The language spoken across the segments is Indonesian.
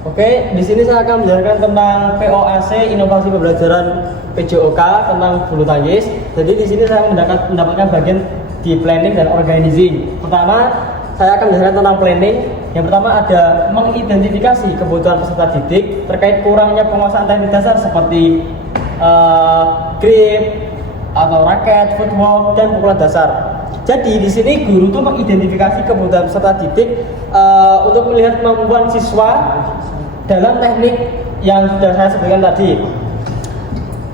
Oke, di sini saya akan menjelaskan tentang POAC, inovasi pembelajaran PJOK tentang bulu tangkis. Jadi di sini saya mendapatkan bagian di planning dan organizing. Pertama, saya akan menjelaskan tentang planning. Yang pertama ada mengidentifikasi kebutuhan peserta didik terkait kurangnya penguasaan teknik dasar seperti grip atau raket, footwork, dan pukulan dasar. Jadi di sini guru itu mengidentifikasi kebutuhan peserta didik untuk melihat kemampuan siswa dalam teknik yang sudah saya sebutkan tadi.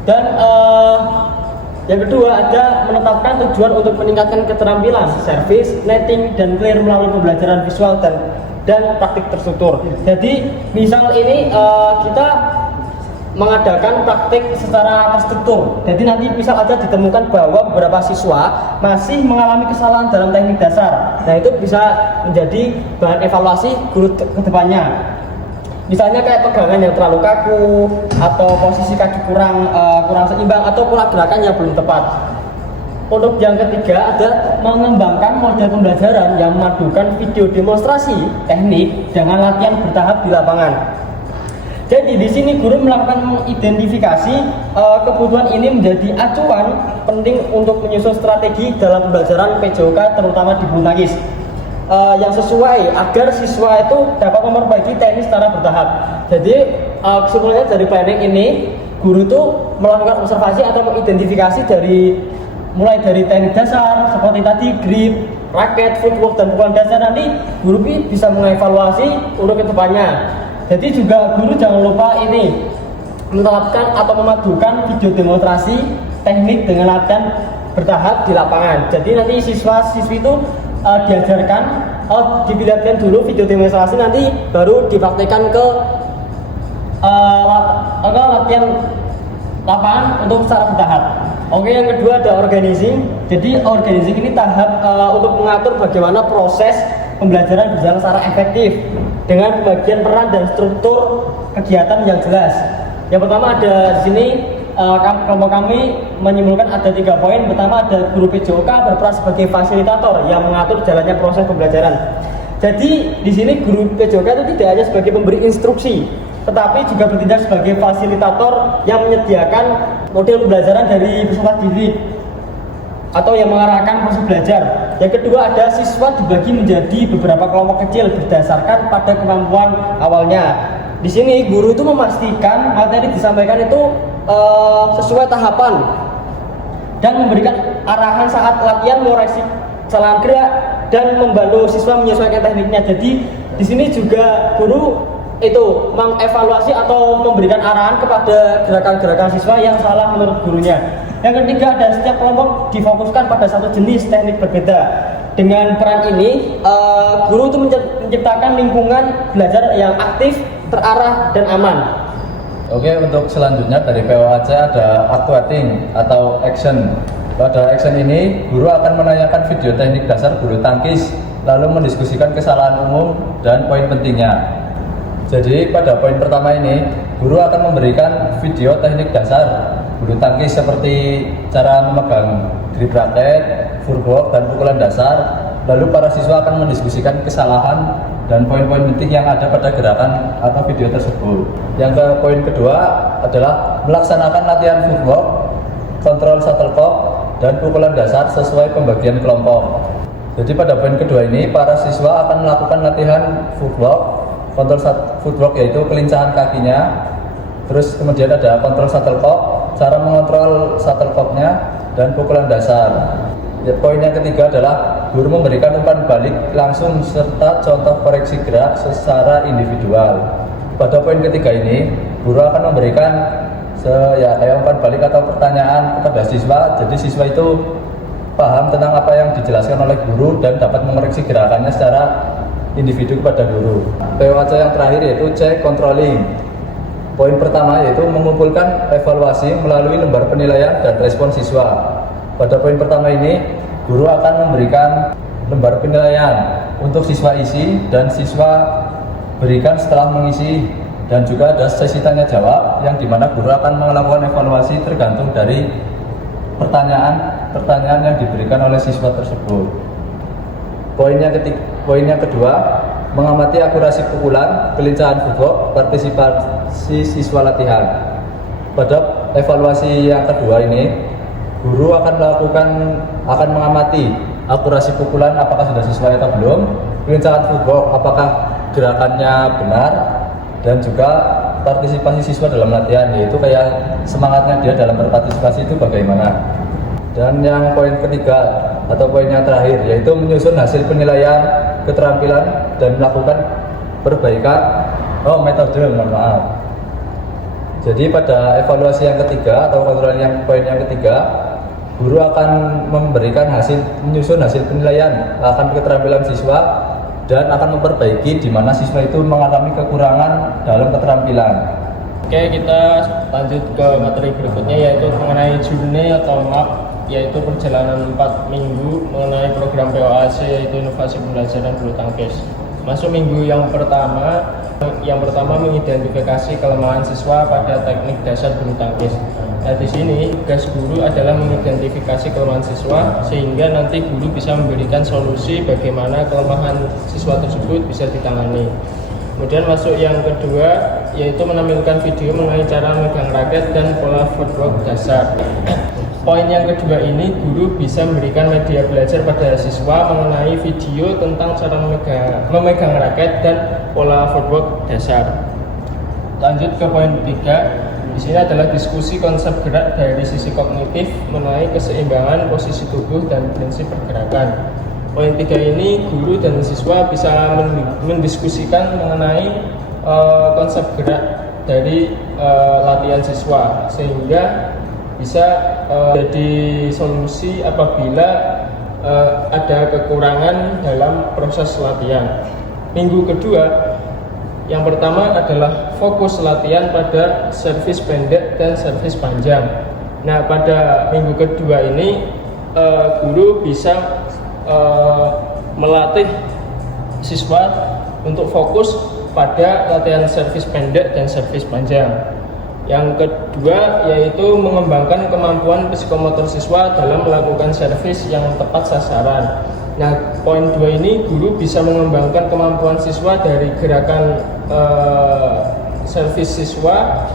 Dan yang kedua ada menetapkan tujuan untuk meningkatkan keterampilan service, netting, dan clear melalui pembelajaran visual dan praktik terstruktur. Jadi misal ini kita mengadakan praktik secara terstruktur. Jadi nanti misal aja ditemukan bahwa beberapa siswa masih mengalami kesalahan dalam teknik dasar. Nah itu bisa menjadi bahan evaluasi guru ke depannya. Misalnya kayak pegangan yang terlalu kaku, atau posisi kaki kurang seimbang, atau pola gerakan yang belum tepat. Untuk yang ketiga ada mengembangkan model pembelajaran yang memadukan video demonstrasi teknik dengan latihan bertahap di lapangan. Jadi di sini guru melakukan mengidentifikasi kebutuhan ini menjadi acuan penting untuk menyusun strategi dalam pembelajaran PJOK terutama di bulu tangkis yang sesuai agar siswa itu dapat memperbaiki teknik secara bertahap. Jadi kesimpulannya dari planning ini guru itu melakukan observasi atau mengidentifikasi mulai dari teknik dasar seperti tadi grip, raket, footwork, dan pukulan dasar. Nanti guru bisa mengevaluasi untuk kedepannya. Jadi juga guru jangan lupa ini menerapkan atau memadukan video demonstrasi teknik dengan latihan bertahap di lapangan. Jadi nanti siswa-siswi itu diajarkan, dilihatkan dulu video demonstrasi, nanti baru dipraktikkan ke latihan lapangan untuk secara bertahap. Oke, yang kedua ada organizing. Jadi organizing ini tahap untuk mengatur bagaimana proses pembelajaran berjalan secara efektif dengan pembagian peran dan struktur kegiatan yang jelas. Yang pertama ada di sini kelompok kami menyimpulkan ada 3 poin. Pertama ada guru PJOK berperan sebagai fasilitator yang mengatur jalannya proses pembelajaran. Jadi di sini guru PJOK itu tidak hanya sebagai pemberi instruksi, tetapi juga bertindak sebagai fasilitator yang menyediakan model pembelajaran dari peserta didik atau yang mengarahkan proses belajar. Yang kedua ada siswa dibagi menjadi beberapa kelompok kecil berdasarkan pada kemampuan awalnya. Di sini guru itu memastikan materi disampaikan itu sesuai tahapan dan memberikan arahan saat latihan, mengoreksi kesalahan gerak dan membantu siswa menyesuaikan tekniknya. Jadi di sini juga guru itu mengevaluasi atau memberikan arahan kepada gerakan-gerakan siswa yang salah menurut gurunya. Yang ketiga ada setiap kelompok difokuskan pada satu jenis teknik berbeda. Dengan peran ini guru itu menciptakan lingkungan belajar yang aktif, terarah, dan aman. Oke, untuk selanjutnya dari POAC ada aquating atau action. Pada action ini guru akan menanyakan video teknik dasar bulu tangkis lalu mendiskusikan kesalahan umum dan poin pentingnya. Jadi pada poin pertama ini guru akan memberikan video teknik dasar bulu tangkis seperti cara memegang grip raket, footwork, dan pukulan dasar. Lalu para siswa akan mendiskusikan kesalahan dan poin-poin penting yang ada pada gerakan atau video tersebut. Yang ke poin kedua adalah melaksanakan latihan footwork, kontrol shuttlecock, dan pukulan dasar sesuai pembagian kelompok. Jadi pada poin kedua ini para siswa akan melakukan latihan footwork, kontrol footwork yaitu kelincahan kakinya. Terus kemudian ada kontrol shuttlecock, cara mengontrol shuttlecocknya, dan pukulan dasar. Ya, poin yang ketiga adalah guru memberikan umpan balik langsung serta contoh koreksi gerak secara individual. Pada poin ketiga ini guru akan memberikan umpan balik atau pertanyaan kepada siswa. Jadi siswa itu paham tentang apa yang dijelaskan oleh guru dan dapat mengoreksi gerakannya secara individu kepada guru. POAC yang terakhir yaitu check controlling. Poin pertama yaitu mengumpulkan evaluasi melalui lembar penilaian dan respon siswa. Pada poin pertama ini, guru akan memberikan lembar penilaian untuk siswa isi dan siswa berikan setelah mengisi, dan juga ada sesi tanya jawab yang dimana guru akan melakukan evaluasi tergantung dari pertanyaan yang diberikan oleh siswa tersebut. Poin yang kedua mengamati akurasi pukulan, kelincahan footwork, partisipasi siswa latihan. Pada evaluasi yang kedua ini, guru akan mengamati akurasi pukulan apakah sudah sesuai atau belum, kelincahan footwork apakah gerakannya benar, dan juga partisipasi siswa dalam latihan, yaitu kayak semangatnya dia dalam berpartisipasi itu bagaimana. Dan yang poin ketiga atau poin yang terakhir yaitu menyusun hasil penilaian keterampilan dan melakukan perbaikan metode, mohon maaf. Jadi pada evaluasi yang ketiga atau kontrol yang poin yang ketiga, guru akan menyusun hasil penilaian akan keterampilan siswa dan akan memperbaiki di mana siswa itu mengalami kekurangan dalam keterampilan. Oke, kita lanjut ke materi berikutnya yaitu mengenai journey atau map, yaitu perjalanan 4 minggu mengenai program POAC yaitu inovasi pembelajaran bulu tangkis. Masuk minggu yang pertama mengidentifikasi kelemahan siswa pada teknik dasar bulu tangkis. Nah, di sini tugas guru adalah mengidentifikasi kelemahan siswa sehingga nanti guru bisa memberikan solusi bagaimana kelemahan siswa tersebut bisa ditangani. Kemudian masuk yang kedua yaitu menampilkan video mengenai cara megang raket dan pola footwork dasar. Poin yang kedua ini guru bisa memberikan media belajar pada siswa mengenai video tentang cara memegang raket dan pola footwork dasar. Lanjut ke poin ketiga. Di sini adalah diskusi konsep gerak dari sisi kognitif mengenai keseimbangan posisi tubuh dan prinsip pergerakan. Poin 3 ini guru dan siswa bisa mendiskusikan mengenai konsep gerak dari latihan siswa sehingga bisa jadi solusi apabila ada kekurangan dalam proses latihan. Minggu kedua, yang pertama adalah fokus latihan pada servis pendek dan servis panjang. Nah, pada minggu kedua ini guru bisa melatih siswa untuk fokus pada latihan servis pendek dan servis panjang. Yang kedua yaitu mengembangkan kemampuan psikomotor siswa dalam melakukan servis yang tepat sasaran. Nah, poin 2 ini guru bisa mengembangkan kemampuan siswa dari gerakan servis siswa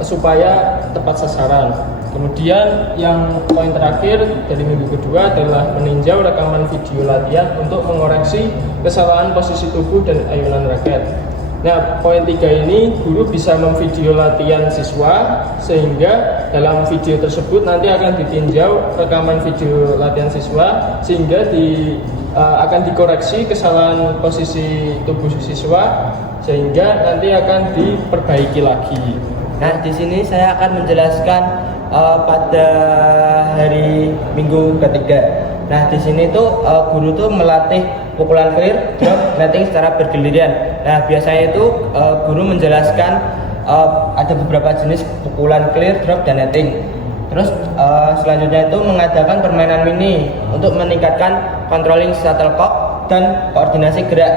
supaya tepat sasaran. Kemudian yang poin terakhir dari minggu kedua adalah meninjau rekaman video latihan untuk mengoreksi kesalahan posisi tubuh dan ayunan raket. Nah, poin 3 ini guru bisa memvideo latihan siswa sehingga dalam video tersebut nanti akan ditinjau rekaman video latihan siswa sehingga akan dikoreksi kesalahan posisi tubuh siswa sehingga nanti akan diperbaiki lagi. Nah, di sini saya akan menjelaskan pada hari minggu ketiga. Nah, di sini tuh guru tuh melatih pukulan clear, drop, netting secara bergiliran. Nah, biasanya itu guru menjelaskan ada beberapa jenis pukulan clear, drop, dan netting. Terus selanjutnya itu mengadakan permainan mini untuk meningkatkan controlling shuttlecock dan koordinasi gerak.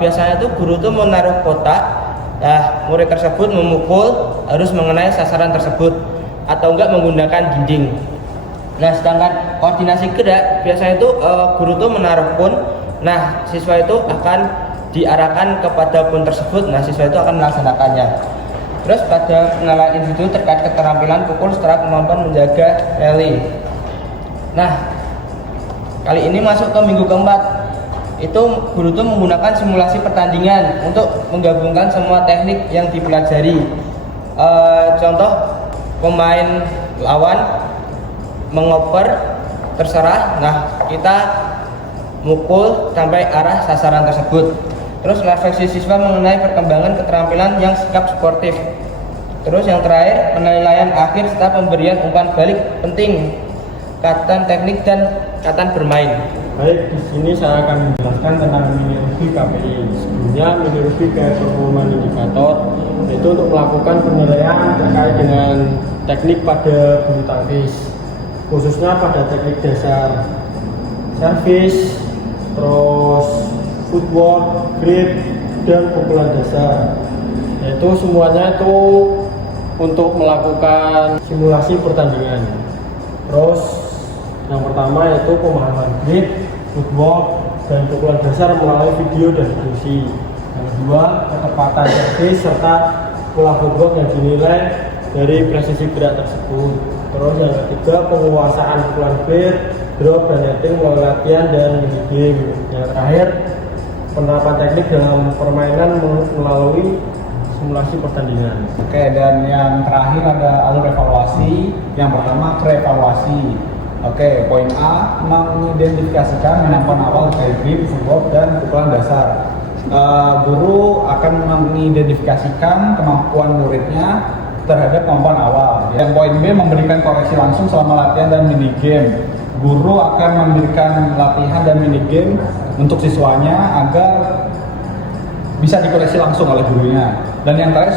Biasanya itu guru tuh menaruh kotak. Nah, murid tersebut memukul harus mengenai sasaran tersebut atau enggak menggunakan dinding. Nah, sedangkan koordinasi gerak biasanya itu guru tuh menaruh pun. Nah, siswa itu akan diarahkan kepada pun tersebut. Nah, siswa itu akan melaksanakannya. Terus pada pengenalan individu terkait keterampilan pukul setelah kemampuan menjaga rally. Nah, kali ini masuk ke minggu keempat. Itu guru tuh menggunakan simulasi pertandingan untuk menggabungkan semua teknik yang dipelajari. Contoh, pemain lawan mengoper terserah. Nah, kita mukul sampai arah sasaran tersebut. Terus refleksi siswa mengenai perkembangan keterampilan yang sikap sportif. Terus yang terakhir, penilaian akhir serta pemberian umpan balik penting, katan teknik dan katan bermain. Baik, di sini saya akan menjelaskan tentang mini-review KPI. Sebelumnya mini-review kayak performance indikator itu untuk melakukan penilaian terkait dengan teknik pada bulu tangkis, khususnya pada teknik dasar servis, terus footwork, grip, dan pukulan dasar. Itu semuanya itu untuk melakukan simulasi pertandingan. Terus yang pertama yaitu pemahaman grip, footwork, dan pukulan dasar melalui video dan diskusi. Yang kedua, ketepatan servis serta pola bobrok yang dinilai dari presisi gerak tersebut. Terus yang ketiga, penguasaan pukulan clear, drop dan netting melalui latihan dan mini game. Yang terakhir, penerapan teknik dalam permainan melalui simulasi pertandingan. Oke, dan yang terakhir ada alur evaluasi. Yang pertama, pre-evaluasi. Oke, poin A, mengidentifikasikan kemampuan awal dari grip, footwork, dan pukulan dasar. Guru akan mengidentifikasikan kemampuan muridnya terhadap kemampuan awal. Yang poin B, memberikan koreksi langsung selama latihan dan mini game. Guru akan memberikan latihan dan mini game untuk siswanya agar bisa dikoreksi langsung oleh gurunya. Dan yang terakhir,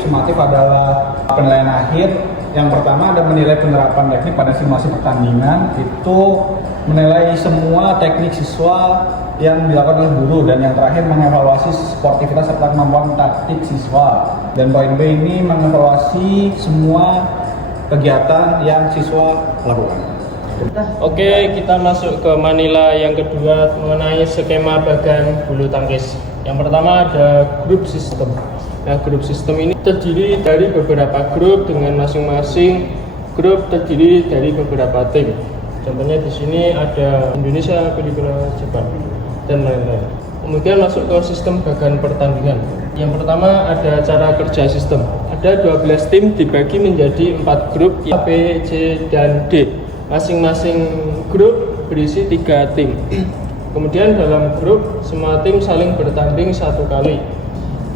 sumatif adalah penilaian akhir. Yang pertama ada menilai penerapan teknik pada simulasi pertandingan, itu menilai semua teknik siswa yang dilakukan oleh guru. Dan yang terakhir mengevaluasi sportivitas serta kemampuan taktik siswa. Dan poin B ini mengevaluasi semua kegiatan yang siswa lakukan. Oke, kita masuk ke Manila yang kedua mengenai skema bagan bulu tangkis. Yang pertama ada grup sistem. Nah, grup sistem ini terdiri dari beberapa grup dengan masing-masing grup terdiri dari beberapa tim. Contohnya di sini ada Indonesia, Filipina, Jepang, dan lain-lain. Kemudian masuk ke sistem bagan pertandingan. Yang pertama ada cara kerja sistem. Ada 12 tim dibagi menjadi 4 grup A, B, C, dan D. Masing-masing grup berisi 3 tim. Kemudian dalam grup semua tim saling bertanding 1 kali.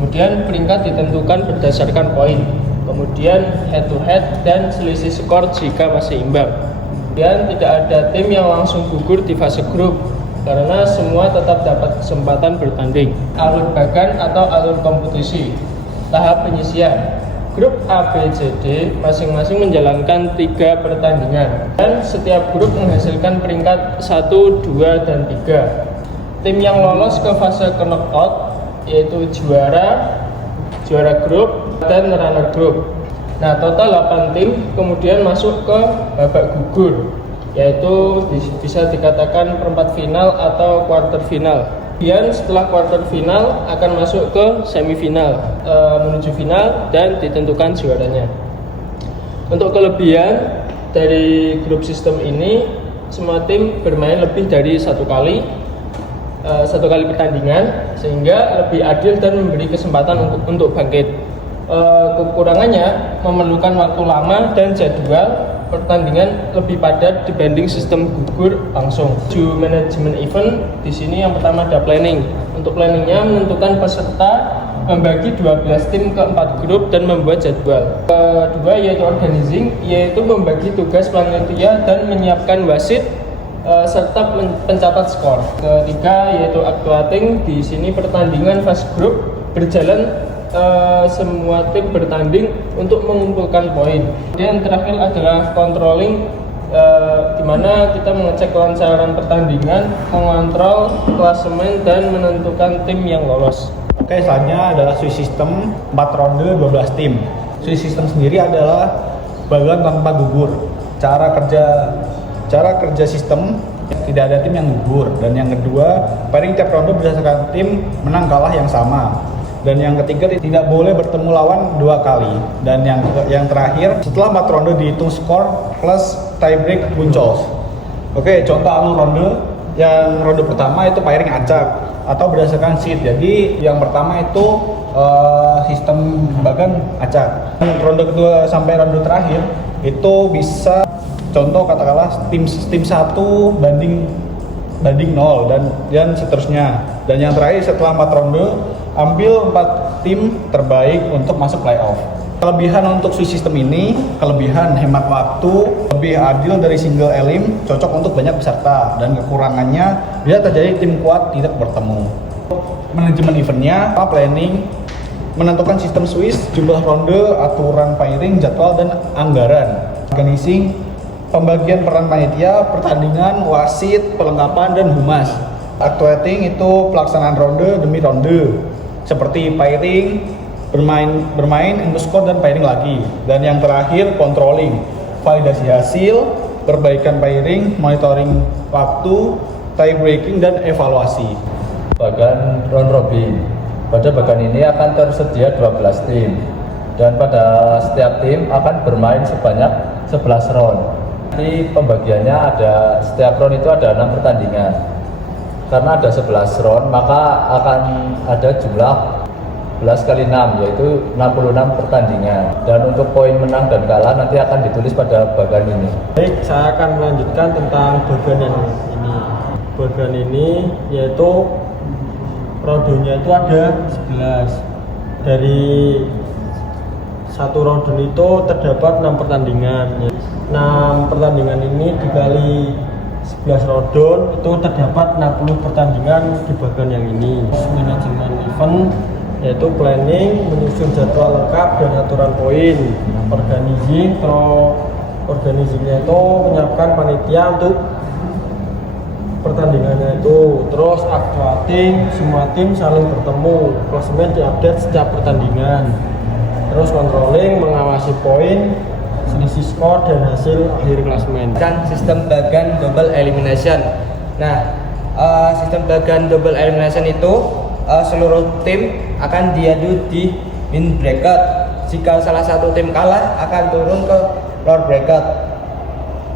Kemudian peringkat ditentukan berdasarkan poin. Kemudian head to head dan selisih skor jika masih imbang. Dan tidak ada tim yang langsung gugur di fase grup karena semua tetap dapat kesempatan bertanding. Alur bagan atau alur kompetisi. Tahap penyisian. Grup A, B, C, D masing-masing menjalankan 3 pertandingan dan setiap grup menghasilkan peringkat 1, 2, dan 3. Tim yang lolos ke fase knockout yaitu juara grup, dan runner grup. Nah, total 8 tim kemudian masuk ke babak gugur, yaitu bisa dikatakan perempat final atau quarter final. Kemudian setelah quarter final akan masuk ke semifinal, menuju final dan ditentukan juaranya. Untuk kelebihan dari grup sistem ini, semua tim bermain lebih dari 1 kali pertandingan sehingga lebih adil dan memberi kesempatan untuk bangkit. Kekurangannya memerlukan waktu lama dan jadwal pertandingan lebih padat dibanding sistem gugur langsung. Manajemen event di sini yang pertama ada planning. Untuk planningnya menentukan peserta, membagi 12 tim ke 4 grup dan membuat jadwal. Kedua yaitu organizing, yaitu membagi tugas panitia dan menyiapkan wasit serta pencatat skor. Ketiga yaitu actuating. Di sini pertandingan fast group berjalan, semua tim bertanding untuk mengumpulkan poin. Dan terakhir adalah controlling, di mana kita mengecek kelancaran pertandingan, mengontrol klasemen dan menentukan tim yang lolos. Oke, selanjutnya adalah Swiss System 4 ronde 12 tim. Swiss System sendiri adalah bagan tanpa gugur. Cara kerja sistem tidak ada tim yang gugur. Dan yang kedua, pairing tiap ronde berdasarkan tim menang kalah yang sama. Dan yang ketiga, tidak boleh bertemu lawan 2 kali. Dan yang terakhir, setelah 4 ronde dihitung skor plus tiebreak buncos. Oke, contoh alur ronde. Yang ronde pertama itu pairing acak atau berdasarkan seed. Jadi yang pertama itu sistem bagan acak. Ronde kedua sampai ronde terakhir itu bisa, contoh katakanlah tim 1 banding 0 dan seterusnya. Dan yang terakhir setelah 4 ronde ambil 4 tim terbaik untuk masuk playoff. Kelebihan untuk Swiss System ini, kelebihan hemat waktu, lebih adil dari single elim, cocok untuk banyak peserta. Dan kekurangannya bila terjadi tim kuat tidak bertemu. Manajemen eventnya, planning, menentukan sistem Swiss, jumlah ronde, aturan pairing, jadwal, dan anggaran. Organizing, pembagian peran panitia, pertandingan, wasit, perlengkapan, dan humas. Actuating itu pelaksanaan ronde demi ronde, seperti pairing, bermain untuk skor dan pairing lagi. Dan yang terakhir controlling, validasi hasil, perbaikan pairing, monitoring waktu, tie breaking dan evaluasi. Bagan round robin. Pada bagan ini akan tersedia 12 tim dan pada setiap tim akan bermain sebanyak 11 round. Jadi pembagiannya ada setiap round itu ada 6 pertandingan. Karena ada 11 round maka akan ada jumlah 11 kali 6 yaitu 66 pertandingan. Dan untuk poin menang dan kalah nanti akan ditulis pada bagan ini. Baik, saya akan melanjutkan tentang bagan yang ini. Bagan ini yaitu rondonya itu ada 11. Dari satu ronde itu terdapat 6 pertandingan. 6 pertandingan ini dikali 11 ronde itu terdapat 60 pertandingan di bagan yang ini. Manajemen event yaitu planning, menyusun jadwal lengkap dan aturan poin. Organizingnya itu menyiapkan panitia untuk pertandingannya itu. Terus actuating, semua tim saling bertemu, klasemen diupdate setiap pertandingan. Terus controlling, mengawasi poin, selisih skor dan hasil akhir klasemen. Kan sistem bagan double elimination. Nah, sistem bagan double elimination itu seluruh tim akan diadu di win bracket. Jika salah satu tim kalah akan turun ke lower bracket.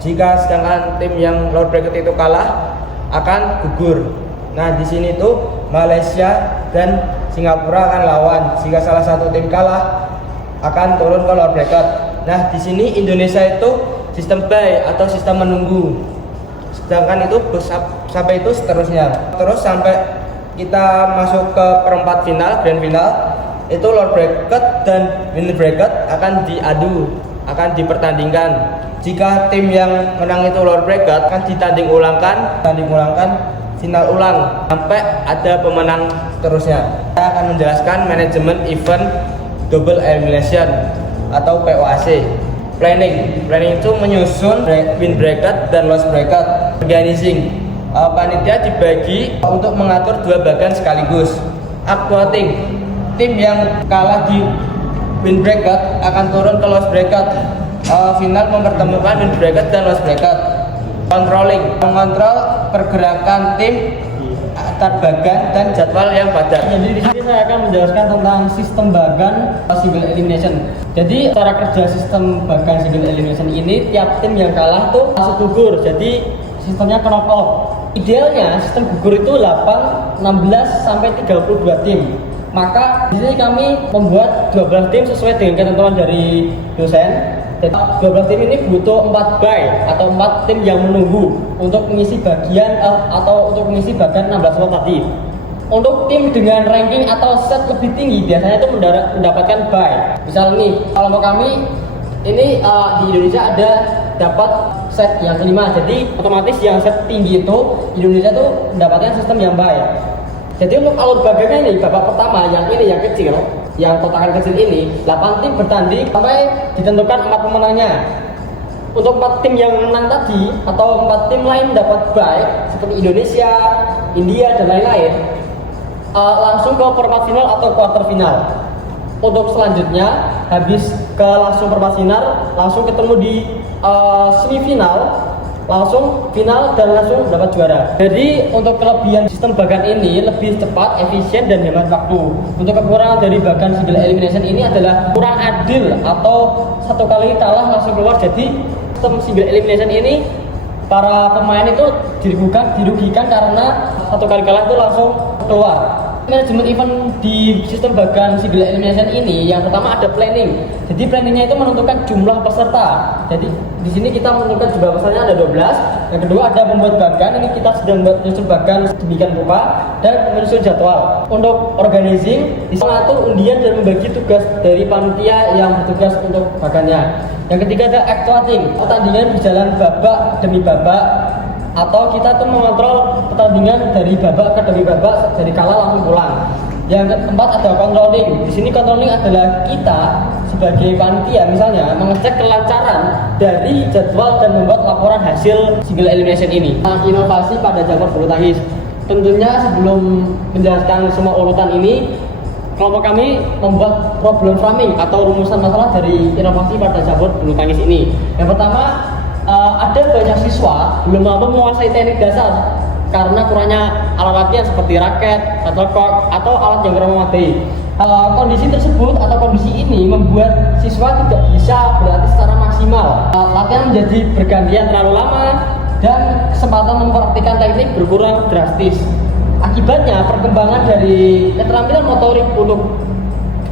Jika sedangkan tim yang lower bracket itu kalah akan gugur. Nah, di sini tuh Malaysia dan Singapura akan lawan. Jika salah satu tim kalah akan turun ke lower bracket. Nah, di sini Indonesia itu sistem bye atau sistem menunggu. Sedangkan itu sampai itu seterusnya. Terus sampai kita masuk ke perempat final, grand final, itu lower bracket dan win bracket akan diadu, akan dipertandingkan. Jika tim yang menang itu lower bracket akan ditanding ulangkan final ulang sampai ada pemenang seterusnya. Saya akan menjelaskan manajemen event double elimination atau POAC. Planning itu menyusun win bracket dan loss bracket. Organizing, panitia dibagi untuk mengatur 2 bagan sekaligus. Actuating, tim yang kalah di win bracket akan turun ke loss bracket. Final mempertemukan win bracket dan loss bracket. Controlling, mengontrol pergerakan tim antar bagan dan jadwal yang padat. Jadi di sini saya akan menjelaskan tentang sistem bagan single elimination. Jadi cara kerja sistem bagan single elimination ini, tiap tim yang kalah tuh masuk gugur. Jadi sistemnya knock out. Idealnya sistem gugur itu 8, 16 sampai 32 tim. Maka di sini kami membuat 12 tim sesuai dengan ketentuan dari dosen. Jadi 12 tim ini butuh 4 bye atau 4 tim yang menunggu untuk mengisi bagian atau untuk mengisi bagian 16 slot tadi. Untuk tim dengan ranking atau set lebih tinggi biasanya itu mendapatkan bye. Misal nih, kalau kami ini di Indonesia ada dapat set yang kelima, jadi otomatis yang set tinggi itu Indonesia tuh mendapatkan sistem yang baik. Jadi untuk alur bagannya ini, babak pertama yang ini yang kecil, yang kotakan kecil ini 8 tim bertanding sampai ditentukan 4 pemenangnya. Untuk 4 tim yang menang tadi atau 4 tim lain dapat bye seperti Indonesia, India dan lain-lain, langsung ke perempat final atau quarter final. Untuk selanjutnya habis ke langsung perempat final, langsung ketemu di semifinal, langsung final dan langsung dapat juara. Jadi untuk kelebihan sistem bagan ini lebih cepat, efisien dan hemat waktu. Untuk kekurangan dari bagan single elimination ini adalah kurang adil atau satu kali kalah langsung keluar. Jadi sistem single elimination ini para pemain itu dirugikan karena satu kali kalah itu langsung keluar. Manajemen event di sistem bagan single elimination ini yang pertama ada planning. Jadi planningnya itu menentukan jumlah peserta. Jadi di sini kita menentukan jumlah pesertanya ada 12. Yang kedua ada membuat bagan. Ini kita sedang menyusun bagan sedemikian rupa dan menyusun jadwal. Untuk organizing, mengatur undian dan membagi tugas dari panitia yang bertugas untuk bagannya. Yang ketiga ada actuating. Pertandingan berjalan babak demi babak, atau kita tuh mengontrol pertandingan dari babak ke demi babak, dari kalah langsung pulang. Yang keempat ada controlling. Di sini controlling adalah kita sebagai panitia misalnya mengecek kelancaran dari jadwal dan membuat laporan hasil single elimination ini. Inovasi pada cabur bulu tangkis. Tentunya sebelum menjelaskan semua urutan ini, kelompok kami membuat problem framing atau rumusan masalah dari inovasi pada cabur bulu tangkis ini. Yang pertama, ada banyak siswa belum mampu menguasai teknik dasar karena kurangnya alat latihan seperti raket, shuttlecock, atau alat yang kurang memadai. Kondisi tersebut atau kondisi ini membuat siswa tidak bisa berlatih secara maksimal. Latihan menjadi bergantian terlalu lama dan kesempatan mempraktikkan teknik berkurang drastis. Akibatnya perkembangan dari keterampilan motorik untuk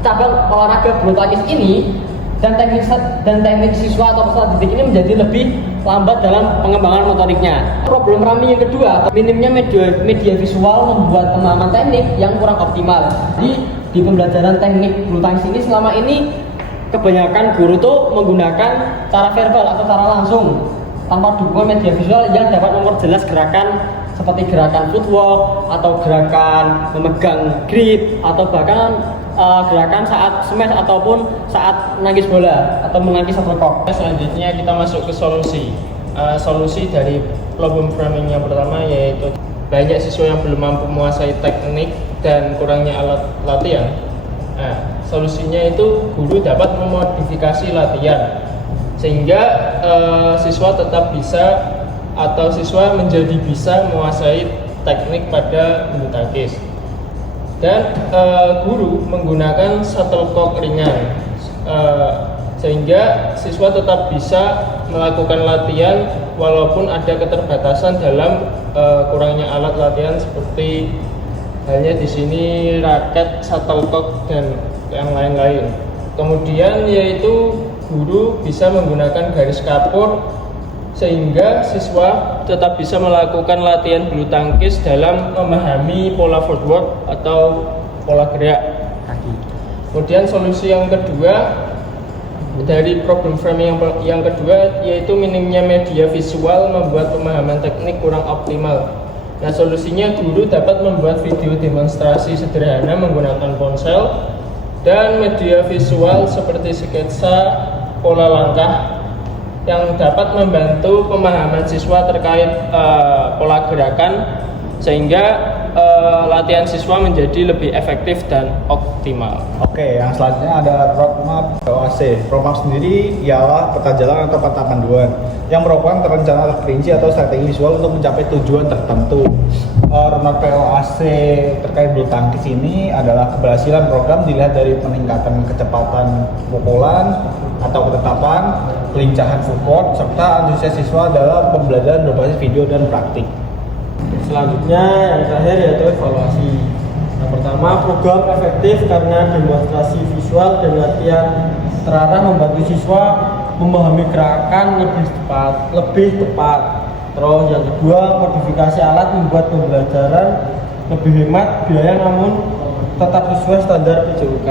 cabang olahraga bulu tangkis ini dan teknik siswa atau peserta didik ini menjadi lebih lambat dalam pengembangan motoriknya. Problem kami yang kedua, minimnya media visual membuat pemahaman teknik yang kurang optimal. Jadi di pembelajaran teknik bulu tangkis ini selama ini kebanyakan guru tuh menggunakan cara verbal atau cara langsung tanpa dukungan media visual yang dapat memperjelas gerakan seperti gerakan footwork atau gerakan memegang grip atau bahkan gerakan saat smash ataupun saat menangkis bola atau menangkis shuttlecock. Selanjutnya kita masuk ke solusi. Solusi dari problem framing yang pertama yaitu banyak siswa yang belum mampu menguasai teknik dan kurangnya alat latihan. Solusinya itu guru dapat memodifikasi latihan sehingga siswa tetap bisa atau siswa menjadi bisa menguasai teknik pada bulu tangkis. Dan guru menggunakan shuttlecock ringan sehingga siswa tetap bisa melakukan latihan walaupun ada keterbatasan dalam kurangnya alat latihan seperti halnya di sini raket, shuttlecock dan yang lain-lain. Kemudian yaitu guru bisa menggunakan garis kapur sehingga siswa tetap bisa melakukan latihan bulu tangkis dalam memahami pola footwork atau pola gerak kaki. Kemudian solusi yang kedua dari problem framing yang kedua yaitu minimnya media visual membuat pemahaman teknik kurang optimal. Nah, solusinya guru dapat membuat video demonstrasi sederhana menggunakan ponsel dan media visual seperti sketsa pola langkah yang dapat membantu pemahaman siswa terkait pola gerakan sehingga latihan siswa menjadi lebih efektif dan optimal. Oke, yang selanjutnya ada roadmap POAC. Roadmap sendiri ialah peta jalan atau peta panduan yang merupakan rencana terperinci atau strategi visual untuk mencapai tujuan tertentu. Roadmap POAC terkait bulu tangkis ini adalah keberhasilan program dilihat dari peningkatan kecepatan pukulan atau ketetapan, kelincahan footwork, serta antusias siswa dalam pembelajaran berbasis video dan praktik. Selanjutnya yang terakhir yaitu evaluasi. Yang pertama, program efektif karena demonstrasi visual dan latihan terarah membantu siswa memahami gerakan lebih tepat. Terus yang kedua, modifikasi alat membuat pembelajaran lebih hemat biaya namun tetap sesuai standar PJOK.